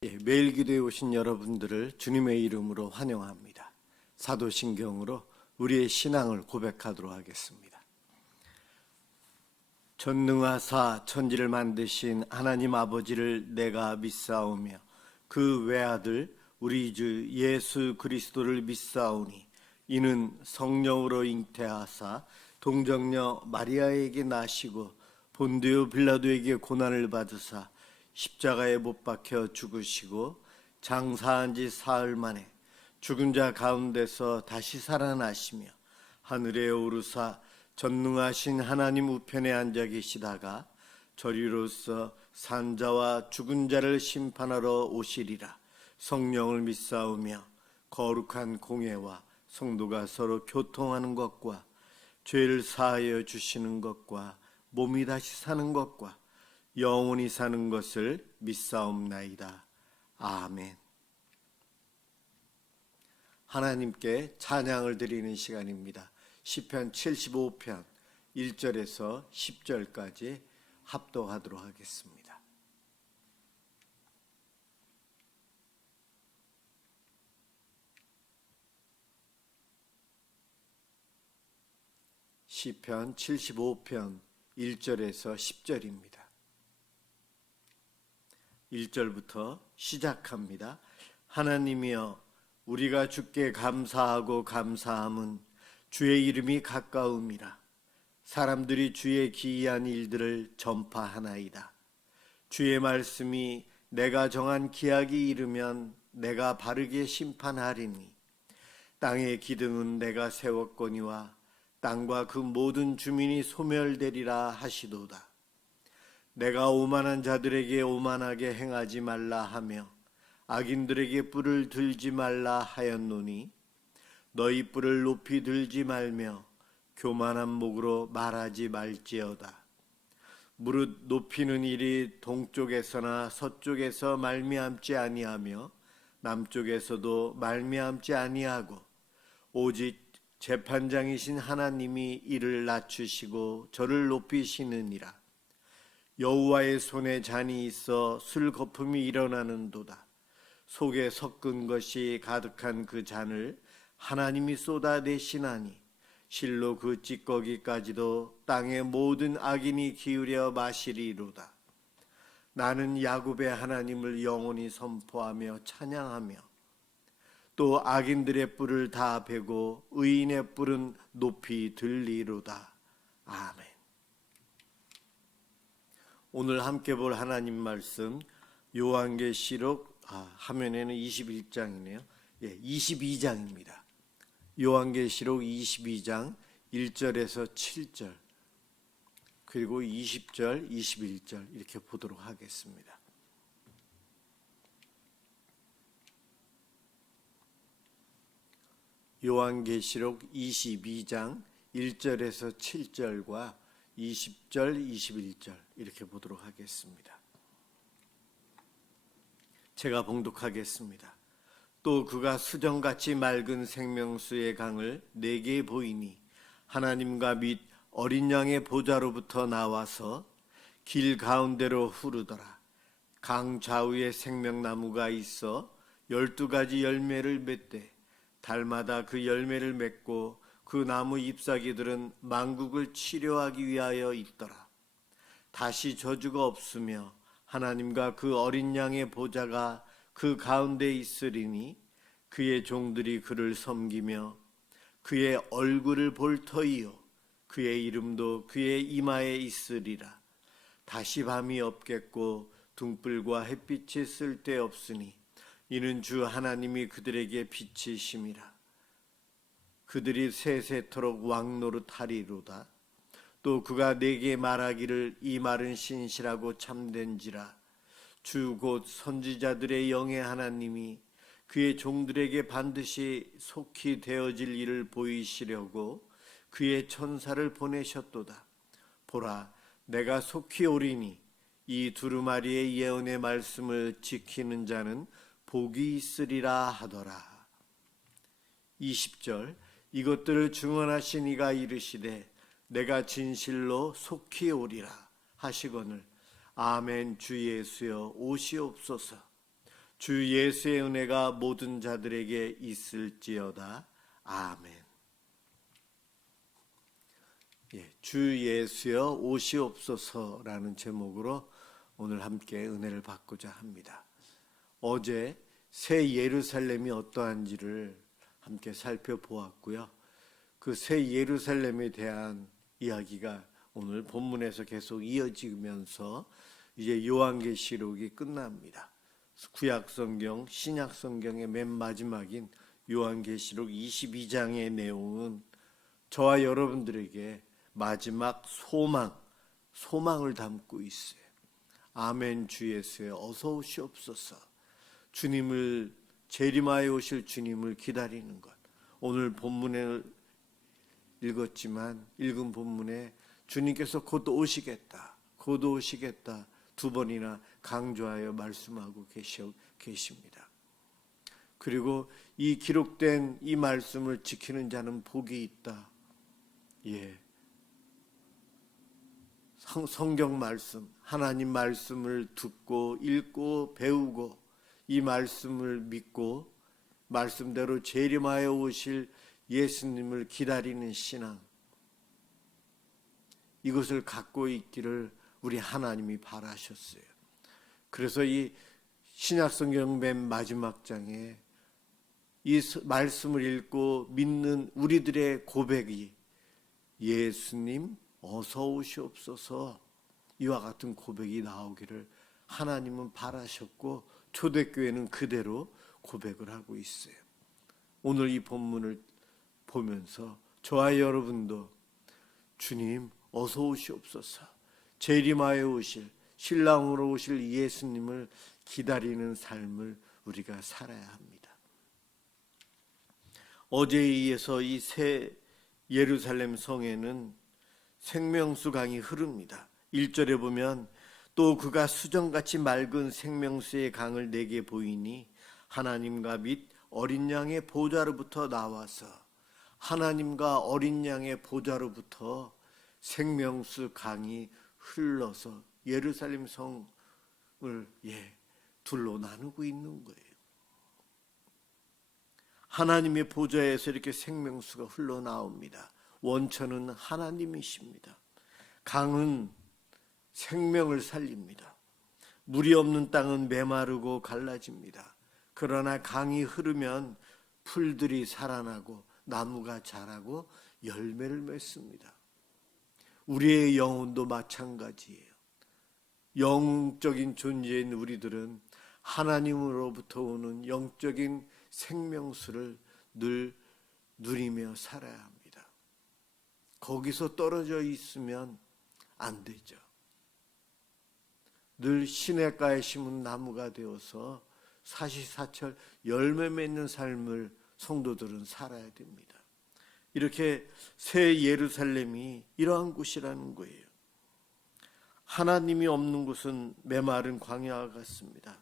매일 기도에 오신 여러분들을 주님의 이름으로 환영합니다. 사도신경으로 우리의 신앙을 고백하도록 하겠습니다. 전능하사 천지를 만드신 하나님 아버지를 내가 믿사오며 그 외아들 우리 주 예수 그리스도를 믿사오니 이는 성령으로 잉태하사 동정녀 마리아에게 나시고 본디오 빌라도에게 고난을 받으사 십자가에 못 박혀 죽으시고 장사한 지 사흘 만에 죽은 자 가운데서 다시 살아나시며 하늘에 오르사 전능하신 하나님 우편에 앉아 계시다가 저리로서 산자와 죽은 자를 심판하러 오시리라. 성령을 믿사오며 거룩한 공예와 성도가 서로 교통하는 것과 죄를 사하여 주시는 것과 몸이 다시 사는 것과 영원히 사는 것을 믿사옵나이다. 아멘. 하나님께 찬양을 드리는 시간입니다. 시편 75편 1절에서 10절까지 합독하도록 하겠습니다. 시편 75편 1절에서 10절입니다. 1절부터 시작합니다. 하나님이여, 우리가 주께 감사하고 감사함은 주의 이름이 가까움이라. 사람들이 주의 기이한 일들을 전파하나이다. 주의 말씀이 내가 정한 기약이 이르면 내가 바르게 심판하리니 땅의 기둥은 내가 세웠거니와 땅과 그 모든 주민이 소멸되리라 하시도다. 내가 오만한 자들에게 오만하게 행하지 말라 하며 악인들에게 뿔을 들지 말라 하였노니 너희 뿔을 높이 들지 말며 교만한 목으로 말하지 말지어다. 무릇 높이는 일이 동쪽에서나 서쪽에서 말미암지 아니하며 남쪽에서도 말미암지 아니하고 오직 재판장이신 하나님이 이를 낮추시고 저를 높이시느니라. 여호와의 손에 잔이 있어 술 거품이 일어나는도다. 속에 섞은 것이 가득한 그 잔을 하나님이 쏟아내시나니 실로 그 찌꺼기까지도 땅의 모든 악인이 기울여 마시리로다. 나는 야곱의 하나님을 영원히 선포하며 찬양하며 또 악인들의 뿔을 다 베고 의인의 뿔은 높이 들리로다. 아멘. 오늘 함께 볼 하나님 말씀 요한계시록 화면에는 21장이네요. 22장입니다. 요한계시록 22장 1절에서 7절 그리고 20절, 21절 이렇게 보도록 하겠습니다. 요한계시록 22장 1절에서 7절과 20절, 21절 이렇게 보도록 하겠습니다. 제가 봉독하겠습니다. 또 그가 수정같이 맑은 생명수의 강을 내게 보이니 하나님과 및 어린 양의 보좌로부터 나와서 길 가운데로 흐르더라. 강 좌우에 생명나무가 있어 12가지 열매를 맺되 달마다 그 열매를 맺고 그 나무 잎사귀들은 만국을 치료하기 위하여 있더라. 다시 저주가 없으며 하나님과 그 어린 양의 보좌가 그 가운데 있으리니 그의 종들이 그를 섬기며 그의 얼굴을 볼 터이요 그의 이름도 그의 이마에 있으리라. 다시 밤이 없겠고 등불과 햇빛이 쓸데없으니 이는 주 하나님이 그들에게 빛이심이라. 그들이 세세토록 왕노릇하리로다. 또 그가 내게 말하기를 이 말은 신실하고 참된지라. 주 곧 선지자들의 영의 하나님이 그의 종들에게 반드시 속히 되어질 일을 보이시려고 그의 천사를 보내셨도다. 보라, 내가 속히 오리니 이 두루마리의 예언의 말씀을 지키는 자는 복이 있으리라 하더라. 20절 이것들을 증언하신 이가 이르시되 내가 진실로 속히 오리라 하시거늘 아멘. 주 예수여 오시옵소서. 주 예수의 은혜가 모든 자들에게 있을지어다. 아멘. 주 예수여 오시옵소서라는 제목으로 오늘 함께 은혜를 받고자 합니다. 어제 새 예루살렘이 어떠한지를 함께 살펴보았고요. 그 새 예루살렘에 대한 이야기가 오늘 본문에서 계속 이어지면서 이제 요한계시록이 끝납니다. 구약성경, 신약성경의 맨 마지막인 요한계시록 22장의 내용은 저와 여러분들에게 마지막 소망을 담고 있어요. 아멘. 주 예수여 어서 오시옵소서. 주님을 재림하여 오실 주님을 기다리는 것. 오늘 본문을 읽은 본문에 주님께서 곧 오시겠다 두 번이나 강조하여 말씀하고 계십니다. 그리고 이 기록된 이 말씀을 지키는 자는 복이 있다. 성경 말씀, 하나님 말씀을 듣고 읽고 배우고 이 말씀을 믿고 말씀대로 재림하여 오실 예수님을 기다리는 신앙, 이것을 갖고 있기를 우리 하나님이 바라셨어요. 그래서 이 신약성경 맨 마지막 장에 이 말씀을 읽고 믿는 우리들의 고백이 예수님 어서 오시옵소서, 이와 같은 고백이 나오기를 하나님은 바라셨고 초대교회는 그대로 고백을 하고 있어요. 오늘 이 본문을 보면서 저와 여러분도 주님 어서 오시옵소서, 재림하여 오실 신랑으로 오실 예수님을 기다리는 삶을 우리가 살아야 합니다. 어제에 이어서 이 새 예루살렘 성에는 생명수 강이 흐릅니다. 1절에 보면 또 그가 수정같이 맑은 생명수의 강을 내게 보이니 하나님과 및 어린 양의 보좌로부터 나와서, 하나님과 어린 양의 보좌로부터 생명수 강이 흘러서 예루살렘 성을 둘로 나누고 있는 거예요. 하나님의 보좌에서 이렇게 생명수가 흘러나옵니다. 원천은 하나님이십니다. 강은 생명을 살립니다. 물이 없는 땅은 메마르고 갈라집니다. 그러나 강이 흐르면 풀들이 살아나고 나무가 자라고 열매를 맺습니다. 우리의 영혼도 마찬가지예요. 영적인 존재인 우리들은 하나님으로부터 오는 영적인 생명수를 늘 누리며 살아야 합니다. 거기서 떨어져 있으면 안 되죠. 늘 시냇가에 심은 나무가 되어서 사시사철 열매 맺는 삶을 성도들은 살아야 됩니다. 이렇게 새 예루살렘이 이러한 곳이라는 거예요. 하나님이 없는 곳은 메마른 광야와 같습니다.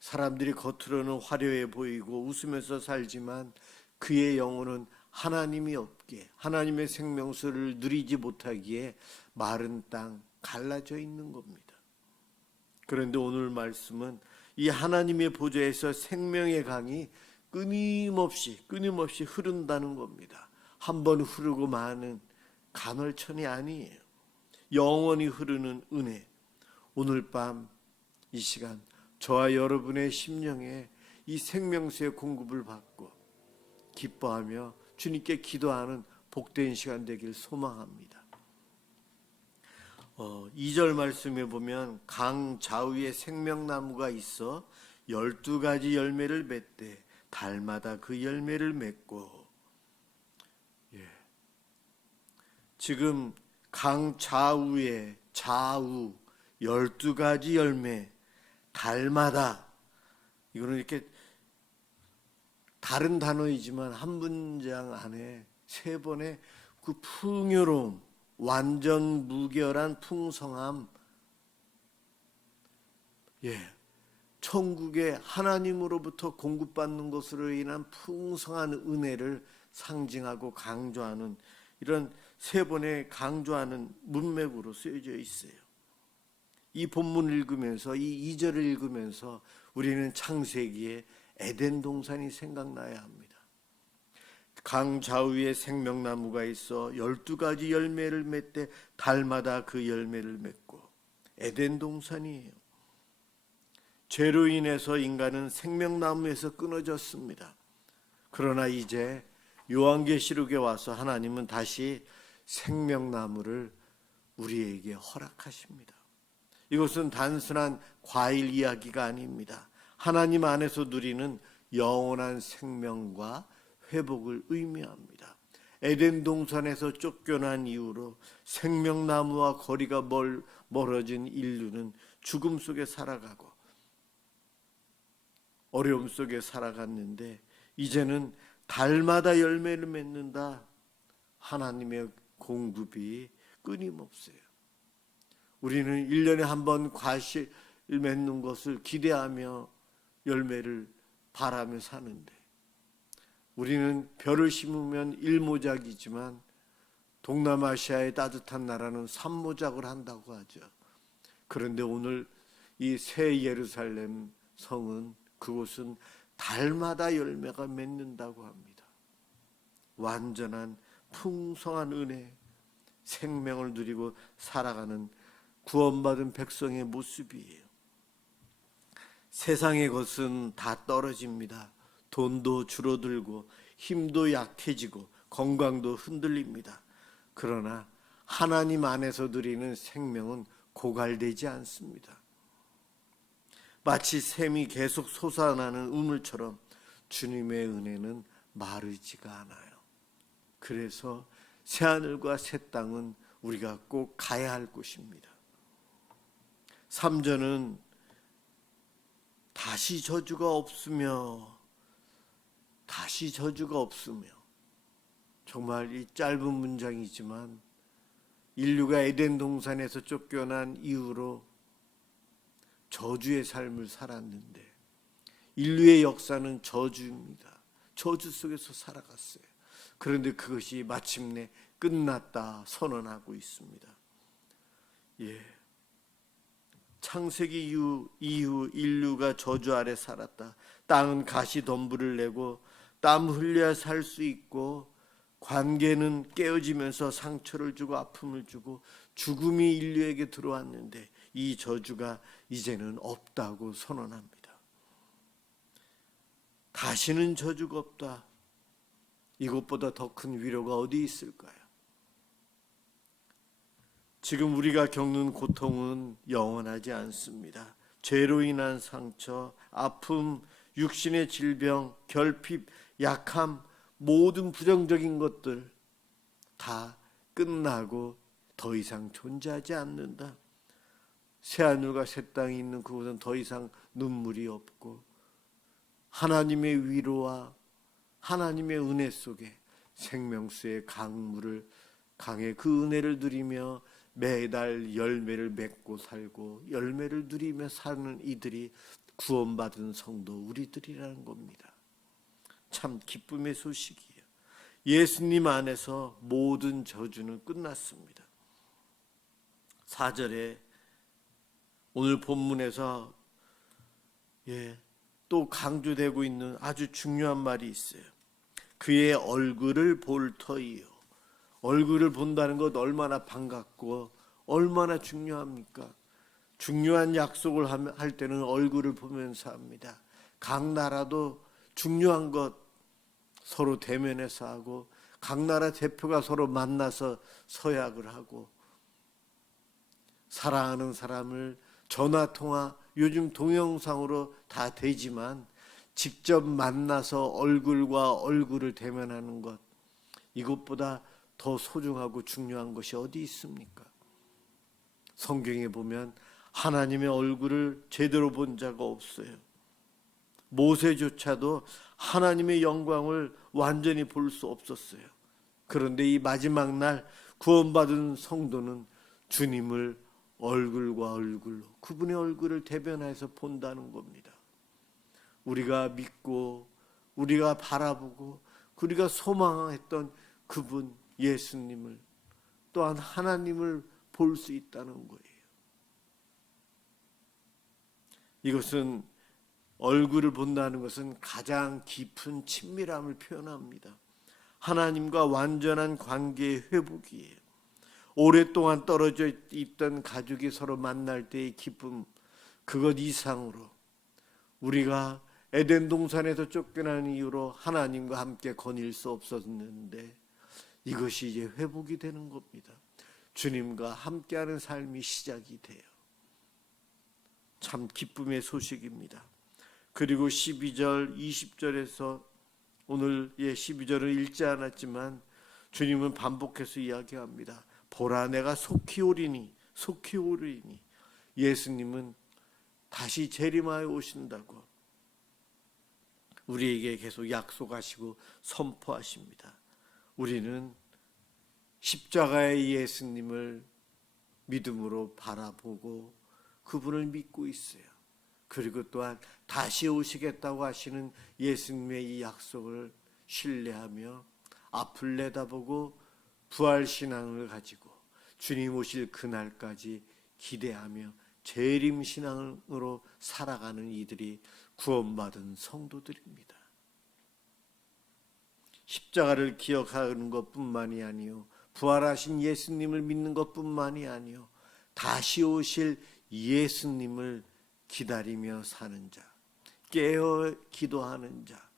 사람들이 겉으로는 화려해 보이고 웃으면서 살지만 그의 영혼은 하나님이 없기에, 하나님의 생명수를 누리지 못하기에 마른 땅 갈라져 있는 겁니다. 그런데 오늘 말씀은 이 하나님의 보좌에서 생명의 강이 끊임없이 흐른다는 겁니다. 한번 흐르고 마는 간헐천이 아니에요. 영원히 흐르는 은혜. 오늘 밤 이 시간 저와 여러분의 심령에 이 생명수의 공급을 받고 기뻐하며 주님께 기도하는 복된 시간 되길 소망합니다. 2절 말씀에 보면 강 좌우에 생명나무가 있어 12가지 열매를 맺되 달마다 그 열매를 맺고, 지금 강 좌우 12가지 열매, 달마다, 이거는 이렇게 다른 단어이지만 한 문장 안에 3번의 그 풍요로움, 완전 무결한 풍성함, 천국의 하나님으로부터 공급받는 것으로 인한 풍성한 은혜를 상징하고 강조하는, 이런 3번의 강조하는 문맥으로 쓰여져 있어요. 이 본문을 읽으면서 이 2절을 읽으면서 우리는 창세기에 에덴 동산이 생각나야 합니다. 강 좌우에 생명나무가 있어 12가지 열매를 맺되 달마다 그 열매를 맺고, 에덴 동산이에요. 죄로 인해서 인간은 생명나무에서 끊어졌습니다. 그러나 이제 요한계시록에 와서 하나님은 다시 생명나무를 우리에게 허락하십니다. 이것은 단순한 과일 이야기가 아닙니다. 하나님 안에서 누리는 영원한 생명과 회복을 의미합니다. 에덴 동산에서 쫓겨난 이후로 생명나무와 거리가 멀어진 인류는 죽음 속에 살아가고 어려움 속에 살아갔는데, 이제는 달마다 열매를 맺는다. 하나님의 공급이 끊임없어요. 우리는 1년에 한 번 과실 맺는 것을 기대하며 열매를 바라며 사는데, 우리는 벼를 심으면 1모작이지만 동남아시아의 따뜻한 나라는 3모작을 한다고 하죠. 그런데 오늘 이 새 예루살렘 성은, 그곳은 달마다 열매가 맺는다고 합니다. 완전한 풍성한 은혜, 생명을 누리고 살아가는 구원받은 백성의 모습이에요. 세상의 것은 다 떨어집니다. 돈도 줄어들고 힘도 약해지고 건강도 흔들립니다. 그러나 하나님 안에서 누리는 생명은 고갈되지 않습니다. 마치 샘이 계속 솟아나는 우물처럼 주님의 은혜는 마르지가 않아요. 그래서 새하늘과 새 땅은 우리가 꼭 가야 할 곳입니다. 3절은 다시 저주가 없으며, 다시 저주가 없으며, 정말 이 짧은 문장이지만 인류가 에덴 동산에서 쫓겨난 이후로 저주의 삶을 살았는데, 인류의 역사는 저주입니다. 저주 속에서 살아갔어요. 그런데 그것이 마침내 끝났다 선언하고 있습니다. 창세기 이후 인류가 저주 아래 살았다. 땅은 가시덤불을 내고 땀 흘려야 살 수 있고, 관계는 깨어지면서 상처를 주고 아픔을 주고 죽음이 인류에게 들어왔는데, 이 저주가 이제는 없다고 선언합니다. 다시는 저주가 없다. 이것보다 더 큰 위로가 어디 있을까요? 지금 우리가 겪는 고통은 영원하지 않습니다. 죄로 인한 상처, 아픔, 육신의 질병, 결핍, 약함, 모든 부정적인 것들 다 끝나고 더 이상 존재하지 않는다. 새하늘과 새 땅이 있는 그곳은 더 이상 눈물이 없고, 하나님의 위로와 하나님의 은혜 속에 생명수의 강의 그 은혜를 누리며 매달 열매를 맺고 살고 열매를 누리며 사는 이들이 구원받은 성도 우리들이라는 겁니다. 참 기쁨의 소식이에요. 예수님 안에서 모든 저주는 끝났습니다. 4절에 오늘 본문에서 또 강조되고 있는 아주 중요한 말이 있어요. 그의 얼굴을 볼 터이요. 얼굴을 본다는 것 얼마나 반갑고 얼마나 중요합니까? 중요한 약속을 할 때는 얼굴을 보면서 합니다. 각 나라도 중요한 것 서로 대면해서 하고, 각 나라 대표가 서로 만나서 서약을 하고, 사랑하는 사람을 전화통화, 요즘 동영상으로 다 되지만 직접 만나서 얼굴과 얼굴을 대면하는 것, 이것보다 더 소중하고 중요한 것이 어디 있습니까? 성경에 보면 하나님의 얼굴을 제대로 본 자가 없어요. 모세조차도 하나님의 영광을 완전히 볼 수 없었어요. 그런데 이 마지막 날 구원받은 성도는 주님을 얼굴과 얼굴로, 그분의 얼굴을 대변해서 본다는 겁니다. 우리가 믿고 우리가 바라보고 우리가 소망했던 그분 예수님을, 또한 하나님을 볼 수 있다는 거예요. 이것은 얼굴을 본다는 것은 가장 깊은 친밀함을 표현합니다. 하나님과 완전한 관계의 회복이에요. 오랫동안 떨어져 있던 가족이 서로 만날 때의 기쁨, 그것 이상으로 우리가 에덴 동산에서 쫓겨난 이후로 하나님과 함께 거닐 수 없었는데 이것이 이제 회복이 되는 겁니다. 주님과 함께하는 삶이 시작이 돼요. 참 기쁨의 소식입니다. 그리고 12절, 20절에서 오늘 12절을 읽지 않았지만 주님은 반복해서 이야기합니다. 보라, 내가 속히 오리니. 예수님은 다시 재림하여 오신다고 우리에게 계속 약속하시고 선포하십니다. 우리는 십자가의 예수님을 믿음으로 바라보고 그분을 믿고 있어요. 그리고 또한 다시 오시겠다고 하시는 예수님의 이 약속을 신뢰하며 앞을 내다보고 부활신앙을 가지고 주님 오실 그날까지 기대하며 재림신앙으로 살아가는 이들이 구원받은 성도들입니다. 십자가를 기억하는 것뿐만이 아니요, 부활하신 예수님을 믿는 것뿐만이 아니요, 다시 오실 예수님을 기다리며 사는 자, 깨어 기도하는 자,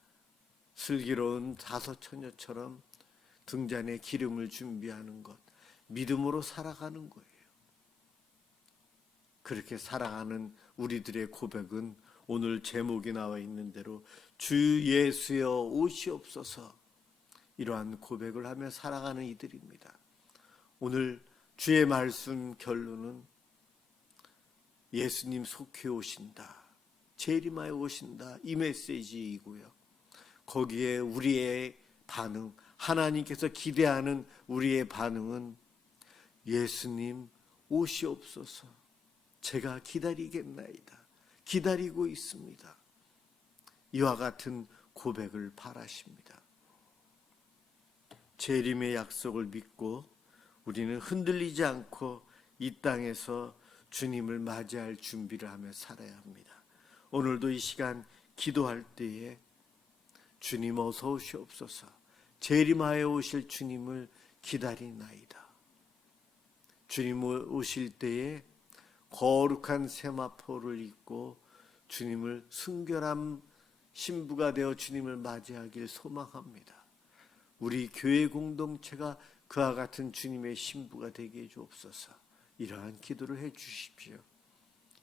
슬기로운 다섯처녀처럼 등잔에 기름을 준비하는 것, 믿음으로 살아가는 거예요. 그렇게 살아가는 우리들의 고백은 오늘 제목이 나와 있는 대로 주 예수여 오시옵소서, 이러한 고백을 하며 살아가는 이들입니다. 오늘 주의 말씀 결론은 예수님 속히 오신다, 재림하여 오신다, 이 메시지이고요. 거기에 우리의 반응, 하나님께서 기대하는 우리의 반응은 예수님 오시옵소서, 제가 기다리겠나이다, 기다리고 있습니다. 이와 같은 고백을 바라십니다. 재림의 약속을 믿고 우리는 흔들리지 않고 이 땅에서 주님을 맞이할 준비를 하며 살아야 합니다. 오늘도 이 시간 기도할 때에 주님 어서 오시옵소서, 재림하여 오실 주님을 기다리나이다. 주님 오실 때에 거룩한 세마포를 입고 주님을 순결한 신부가 되어 주님을 맞이하길 소망합니다. 우리 교회 공동체가 그와 같은 주님의 신부가 되게 해주옵소서. 이러한 기도를 해 주십시오.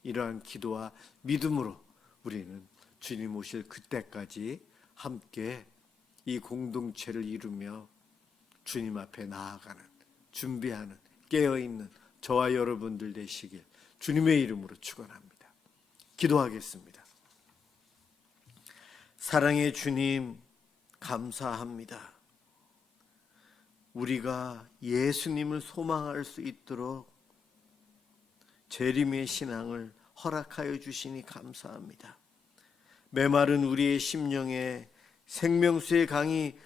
이러한 기도와 믿음으로 우리는 주님 오실 그때까지 함께 이 공동체를 이루며 주님 앞에 나아가는, 준비하는, 깨어있는 저와 여러분들 되시길 주님의 이름으로 축원합니다. 기도하겠습니다. 사랑의 주님, 감사합니다. 우리가 예수님을 소망할 수 있도록 재림의 신앙을 허락하여 주시니 감사합니다. 메마른 우리의 심령에 생명수의 강이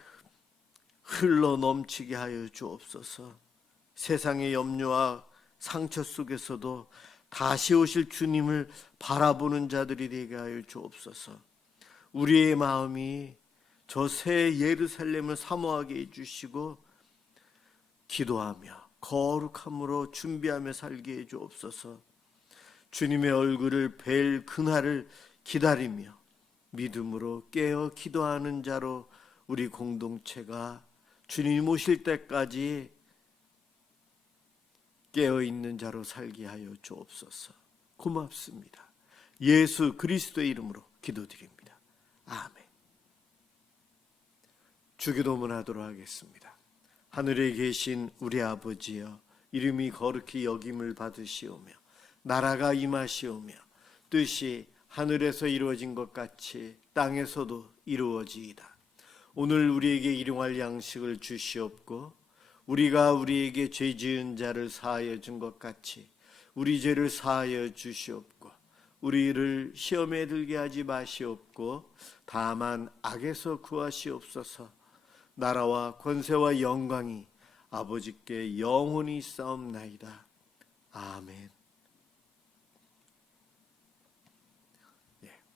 흘러 넘치게 하여 주옵소서. 세상의 염려와 상처 속에서도 다시 오실 주님을 바라보는 자들이 되게 하여 주옵소서. 우리의 마음이 저 새 예루살렘을 사모하게 해주시고 기도하며 거룩함으로 준비하며 살게 해주옵소서. 주님의 얼굴을 뵐 그날을 기다리며 믿음으로 깨어 기도하는 자로 우리 공동체가 주님 오실 때까지 깨어있는 자로 살게 하여 주옵소서. 고맙습니다. 예수 그리스도의 이름으로 기도드립니다. 아멘. 주기도문 하도록 하겠습니다. 하늘에 계신 우리 아버지여, 이름이 거룩히 여김을 받으시오며 나라가 임하시오며 뜻이 하늘에서 이루어진 것 같이 땅에서도 이루어지이다. 오늘 우리에게 일용할 양식을 주시옵고 우리가 우리에게 죄 지은 자를 사하여 준 것 같이 우리 죄를 사하여 주시옵고 우리를 시험에 들게 하지 마시옵고 다만 악에서 구하시옵소서. 나라와 권세와 영광이 아버지께 영원히 싸움나이다. 아멘.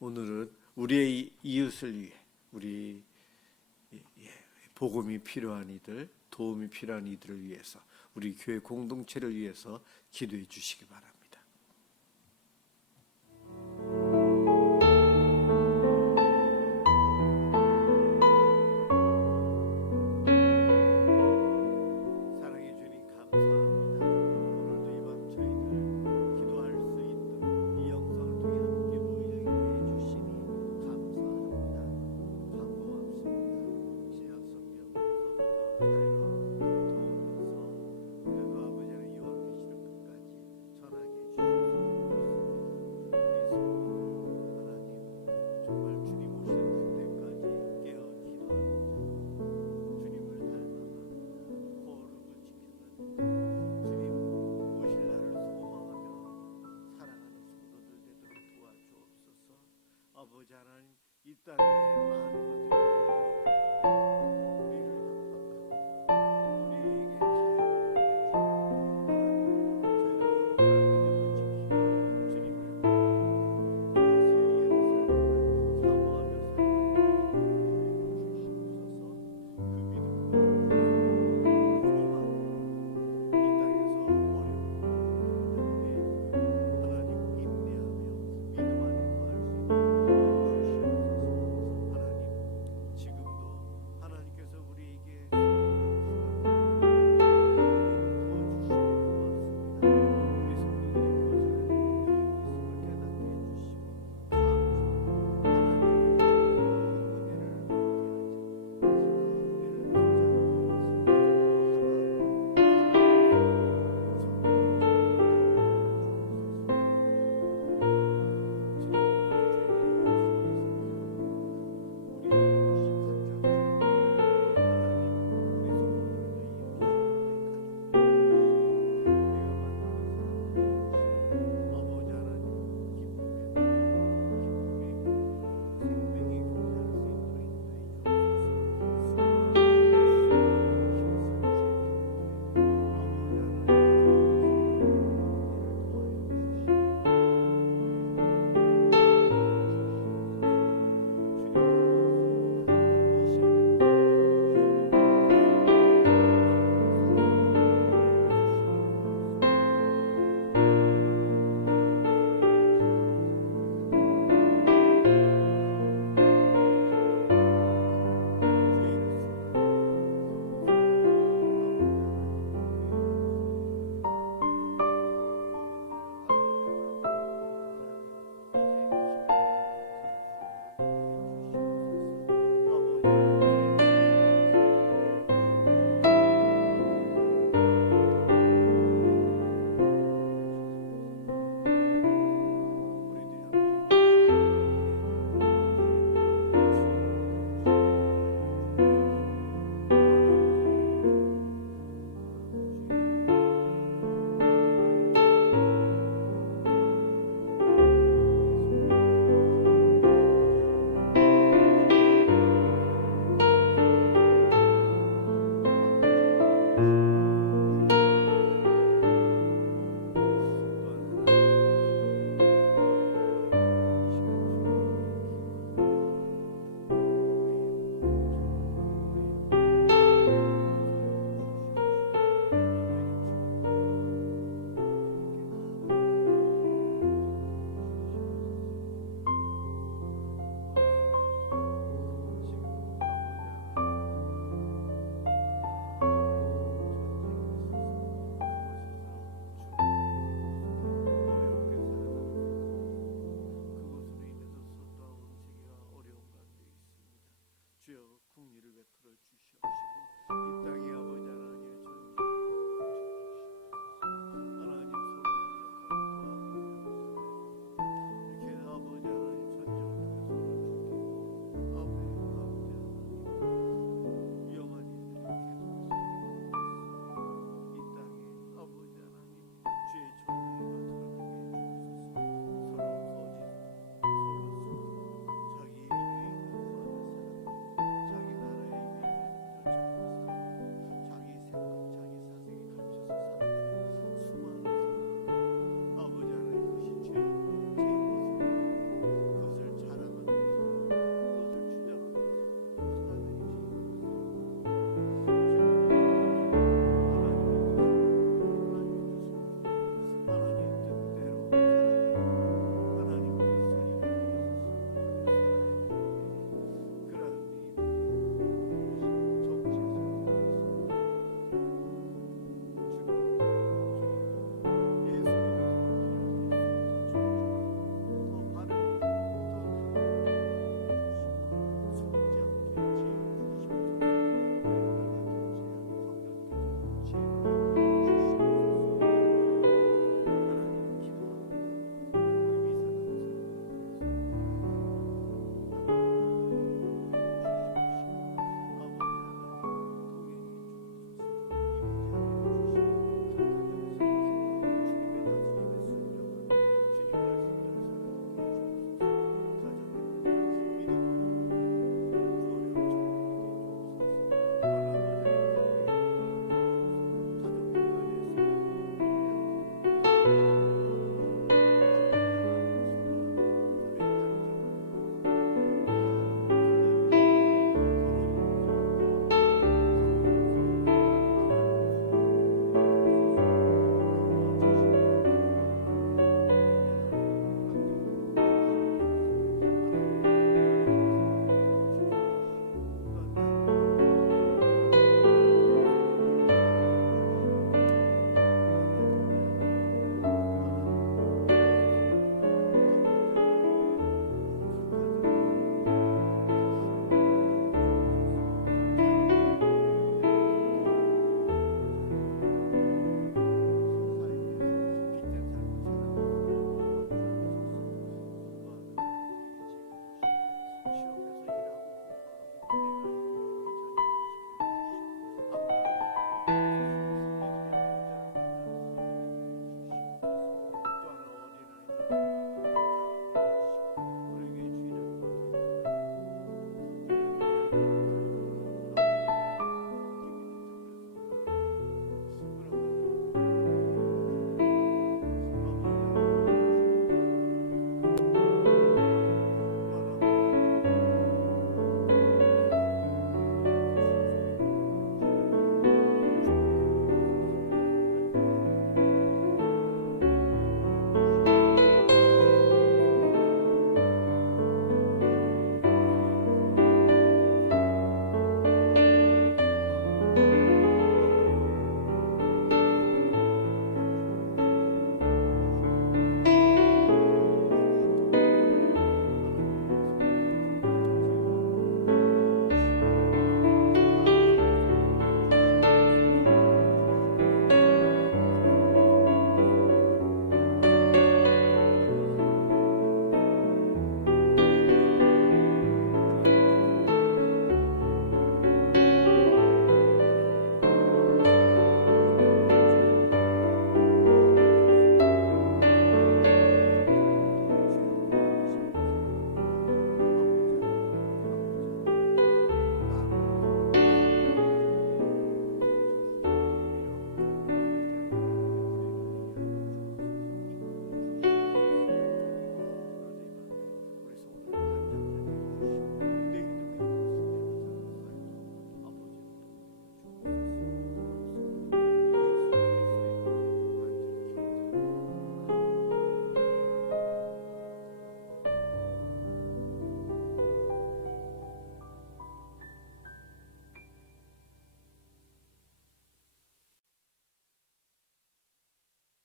오늘은 우리의 이웃을 위해, 우리 복음이 필요한 이들, 도움이 필요한 이들을 위해서, 우리 교회 공동체를 위해서 기도해 주시기 바랍니다. 사랑해 주님 감사합니다. 오늘도 이 밤 저희들 기도할 수 있도록 이 영상을 통해 함께 모이게 해주시니 감사합니다. 감사합니다. 신약성경서부터 자유로운 그래도 아버지는 이와 계시를 끝까지 전하게 해주셔서 고맙습니다. 우리 성도들 하나님 정말 주님 오시는 그때까지 깨어 기도하는 주님을 닮아가는 거룩을 지키는 주님 오실 날을 소망하며 살아가는 성도들 되도록 도와주옵소서. 아버지 하나님 이 땅에 많은 것들이